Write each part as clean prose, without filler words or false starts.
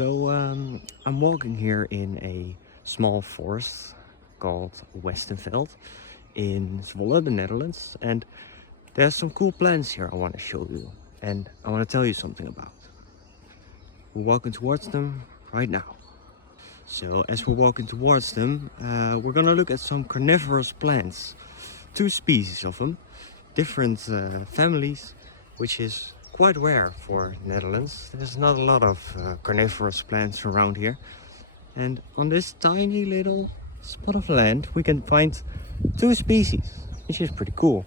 I'm walking here in a small forest called Westenveld in Zwolle, the Netherlands, and there's some cool plants here I want to show you and I want to tell you something about. We're walking towards them right now. So as we're walking towards them, we're gonna look at some carnivorous plants. Two species of them, different families, which is quite rare for Netherlands. There's not a lot of carnivorous plants around here. And on this tiny little spot of land we can find two species, which is pretty cool.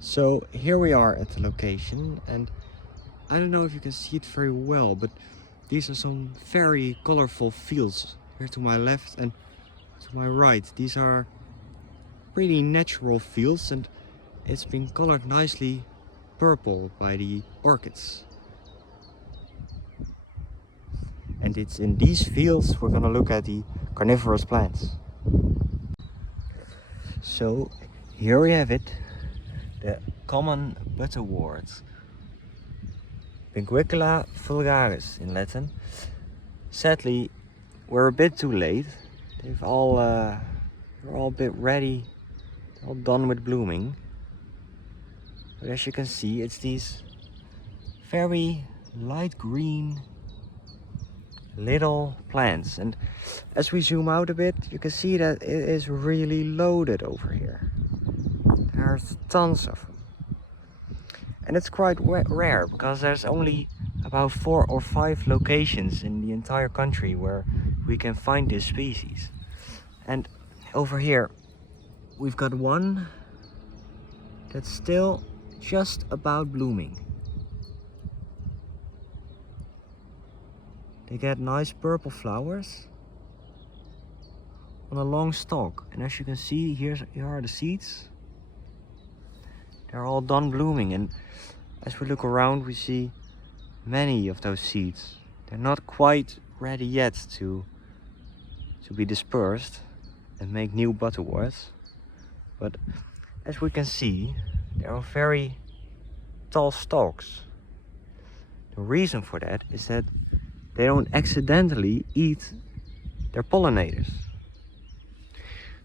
So here we are at the location, and I don't know if you can see it very well, but these are some very colorful fields here to my left and to my right. These are pretty natural fields, and it's been colored nicely purple by the orchids. And it's in these fields we're gonna look at the carnivorous plants. So here we have it, the common butterwort, Pinguicula vulgaris in Latin. Sadly, we're a bit too late. They're all a bit ready, all done with blooming. But as you can see, it's these very light green little plants, and as we zoom out a bit you can see that it is really loaded over here. There's tons of them, and it's quite rare because there's only about 4 or 5 locations in the entire country where we can find this species. And over here we've got one that's still just about blooming. They get nice purple flowers on a long stalk, and as you can see, here are the seeds. They're all done blooming, and as we look around we see many of those seeds. They're not quite ready yet to be dispersed and make new butterworts, but as we can see, there are very tall stalks. The reason for that is that they don't accidentally eat their pollinators.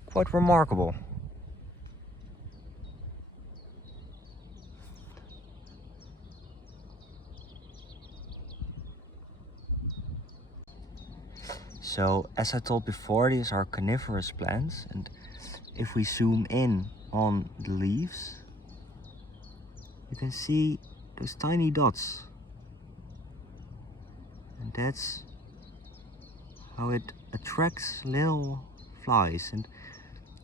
Quite remarkable. So, as I told before, these are carnivorous plants, and if we zoom in on the leaves, you can see those tiny dots. And that's how it attracts little flies, and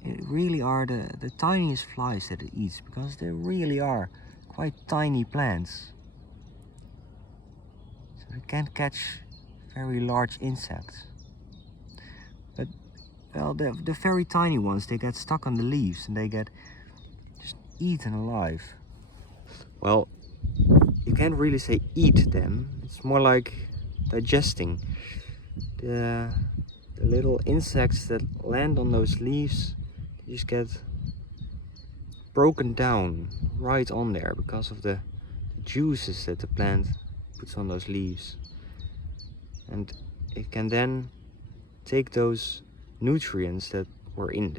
it really are the tiniest flies that it eats, because they really are quite tiny plants. So it can't catch very large insects. But well, the very tiny ones, they get stuck on the leaves and they get just eaten alive. Well, you can't really say eat them, it's more like digesting. The little insects that land on those leaves, they just get broken down right on there because of the juices that the plant puts on those leaves, and it can then take those nutrients that were in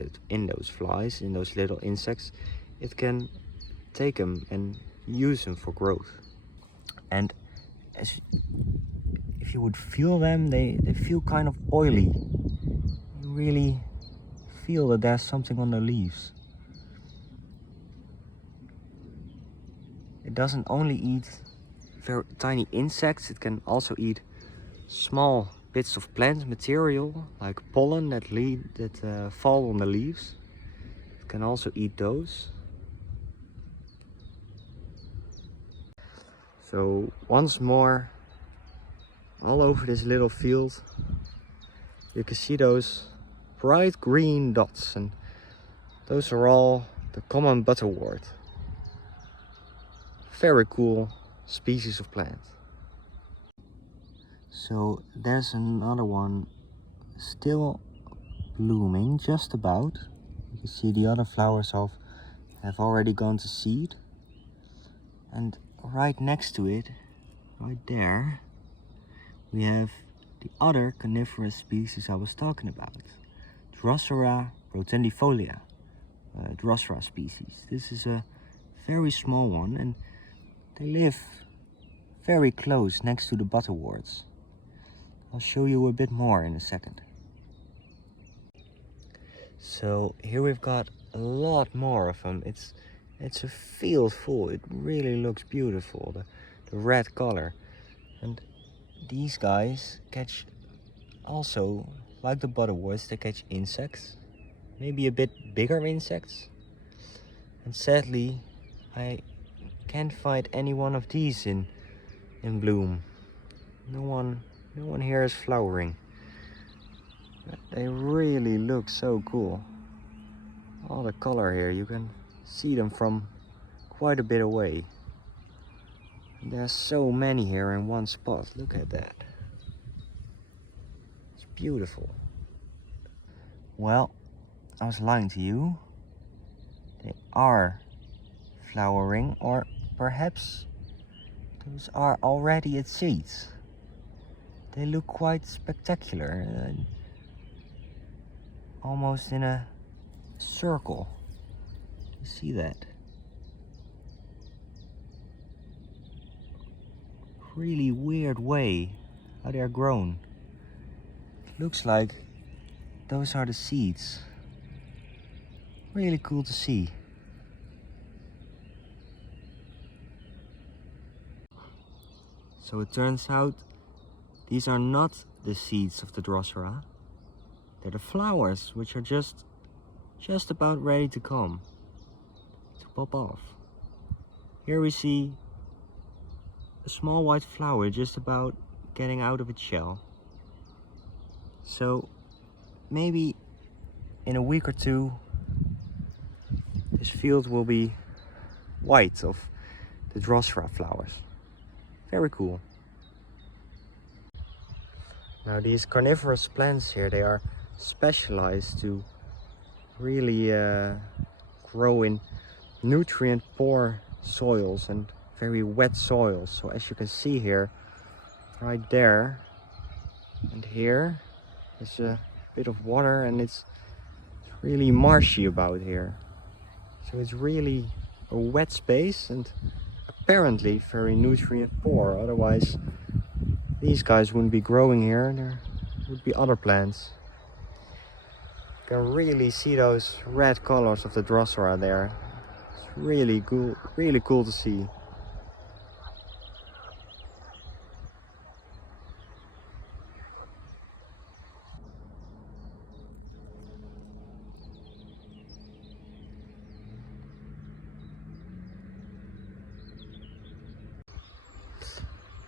those flies, in those little insects. It can take them and use them for growth. And if you would feel them, they feel kind of oily. You really feel that there's something on the leaves. It doesn't only eat very tiny insects, it can also eat small bits of plant material like pollen that fall on the leaves. It can also eat those. So once more, all over this little field you can see those bright green dots, and those are all the common butterwort. Very cool species of plant. So there's another one still blooming, just about. You can see the other flowers have already gone to seed, and right next to it, right there, we have the other carnivorous species I was talking about. Drosera rotendifolia, Drosera species. This is a very small one and they live very close next to the butterworts. I'll show you a bit more in a second. So here we've got a lot more of them. It's a field full. It really looks beautiful, the red color. And these guys catch also, like the butterworts, they catch insects, maybe a bit bigger insects. And sadly, I can't find any one of these in bloom. No one here is flowering. But they really look so cool. All the color here, you can see them from quite a bit away. And there's so many here in one spot. Look at that. It's beautiful. Well, I was lying to you. They are flowering, or perhaps those are already its seeds. They look quite spectacular, almost in a circle. You see that? Really weird way how they are grown. It looks like those are the seeds. Really cool to see. So it turns out these are not the seeds of the Drosera. They're the flowers, which are just about ready to come, to pop off. Here we see a small white flower just about getting out of its shell. So maybe in a week or two this field will be white of the Drosera flowers. Very cool. Now these carnivorous plants here, they are specialized to really grow in nutrient poor soils and very wet soils. So as you can see here, right there and here, there's a bit of water and it's really marshy about here. So it's really a wet space and apparently very nutrient poor. Otherwise these guys wouldn't be growing here. There would be other plants. You can really see those red colors of the Drosera there. It's really cool to see.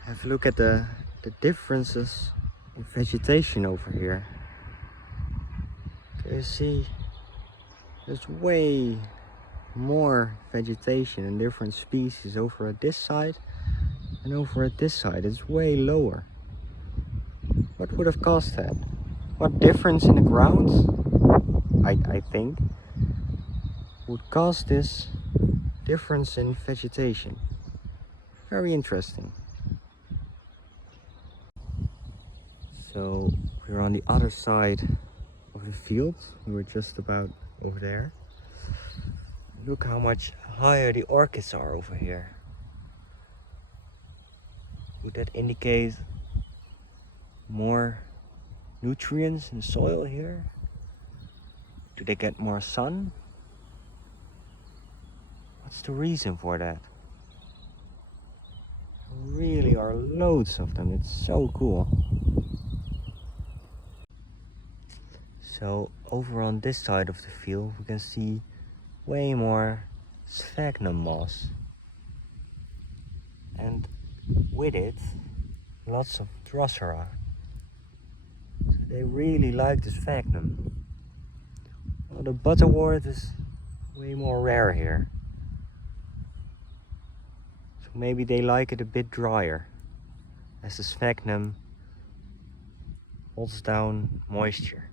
Have a look at the differences in vegetation over here. You see there's way more vegetation and different species over at this side, and over at this side it's way lower. What would have caused that? What difference in the ground, I think, would cause this difference in vegetation? Very interesting. So we're on the other side of the field. We were just about over there. Look how much higher the orchids are over here. Would that indicate more nutrients in the soil here? Do they get more sun? What's the reason for that? There really are loads of them. It's so cool. So over on this side of the field we can see way more sphagnum moss, and with it lots of Drosera. So they really like the sphagnum. Well, the butterwort is way more rare here, so maybe they like it a bit drier, as the sphagnum holds down moisture.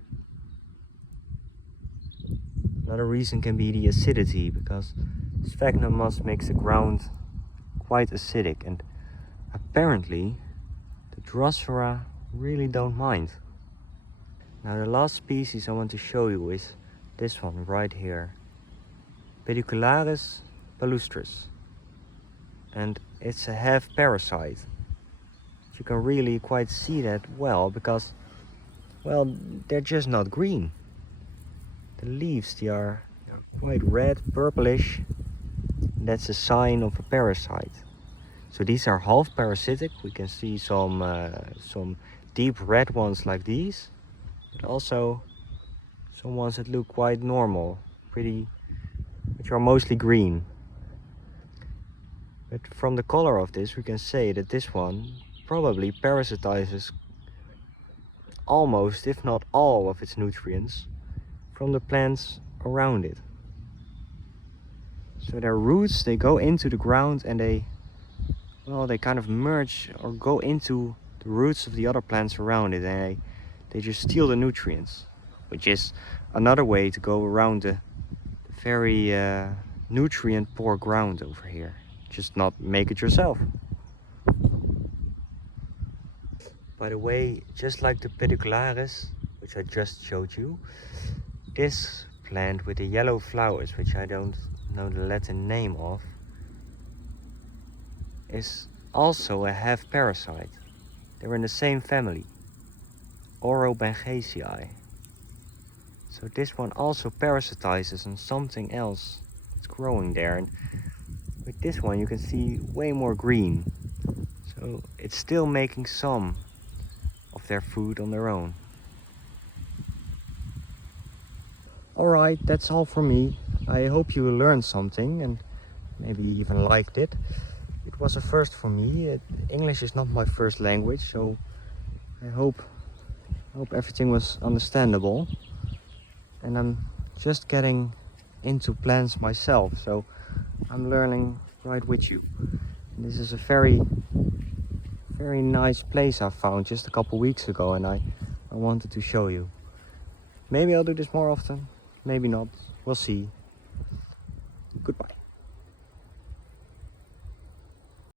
Another reason can be the acidity, because sphagnum moss makes the ground quite acidic, and apparently the Drosera really don't mind. Now the last species I want to show you is this one right here. Pedicularis palustris. And it's a half parasite. You can really quite see that well because, well, they're just not green. The leaves, they are quite red, purplish. That's a sign of a parasite. So these are half parasitic. We can see some deep red ones like these, but also some ones that look quite normal, which are mostly green. But from the color of this, we can say that this one probably parasitizes almost, if not all, of its nutrients from the plants around it. So their roots, they go into the ground and they kind of merge or go into the roots of the other plants around it, and they just steal the nutrients, which is another way to go around the very nutrient poor ground over here. Just not make it yourself. By the way, just like the pedicularis, which I just showed you, this plant with the yellow flowers, which I don't know the Latin name of, is also a half parasite. They're in the same family, Orobanchaceae. So this one also parasitizes on something else that's growing there. And with this one you can see way more green. So it's still making some of their food on their own. Alright, that's all from me. I hope you learned something and maybe even liked it. It was a first for me. English is not my first language, so I hope everything was understandable. And I'm just getting into plants myself, so I'm learning right with you. And this is a very nice place I found just a couple weeks ago, and I wanted to show you. Maybe I'll do this more often, maybe not, we'll see.